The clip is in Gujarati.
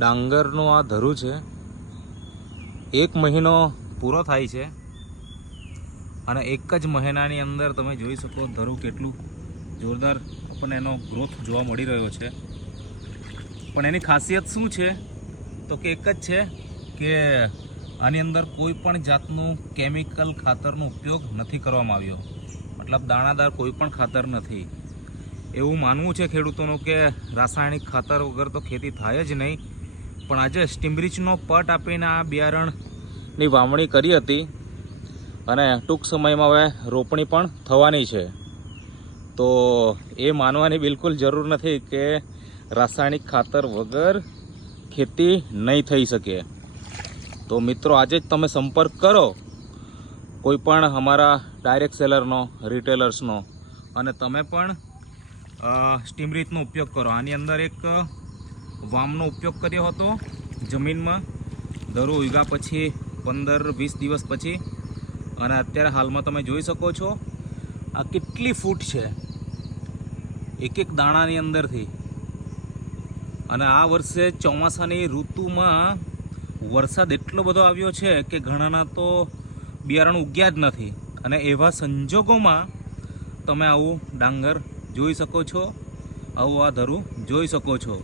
ડાંગરનું આ ધરું છે. 1 મહિનો પૂરો થાય છે અને એક જ મહિનાની અંદર તમે જોઈ શકો ધરું કેટલું જોરદાર આપણને એનો ગ્રોથ જોવા મળી રહ્યો છે. પણ એની ખાસિયત શું છે તો કે એક જ છે કે આની અંદર કોઈ પણ જાતનું કેમિકલ ખાતરનો ઉપયોગ નથી કરવામાં આવ્યો. મતલબ દાણાદાર કોઈ પણ ખાતર નથી. એવું માનવું છે ખેડૂતોનું કે રાસાયણિક ખાતર વગર તો ખેતી થાય જ નહીં. પણ આજે સ્ટીમરીચનો પટ આપીને આ બિયારણની વાવણી કરી હતી અને ટૂંક સમયમાં હવે રોપણી પણ થવાની છે. તો એ માનવાની બિલકુલ જરૂર નથી કે રાસાયણિક ખાતર વગર ખેતી નહીં થઈ શકે. તો મિત્રો આજે જ તમે સંપર્ક કરો કોઈ પણ અમારા ડાયરેક્ટ સેલરનો, રિટેલર્સનો, અને તમે પણ સ્ટીમરીચનો ઉપયોગ કરો. આની અંદર એક વામનો ઉપયોગ કર્યો હતો જમીનમાં ધરું ઉગ્યા પછી 15-20 દિવસ પછી, અને અત્યારે હાલમાં તમે જોઈ શકો છો આ કેટલી ફૂટ છે એક એક દાણાની અંદરથી. અને આ વર્ષે ચોમાસાની ઋતુમાં વરસાદ એટલો બધો આવ્યો છે કે ઘણાના તો બિયારણ ઉગ્યા જ નથી. અને એવા સંજોગોમાં તમે આવું ડાંગર જોઈ શકો છો, આવું આ ધરું જોઈ શકો છો.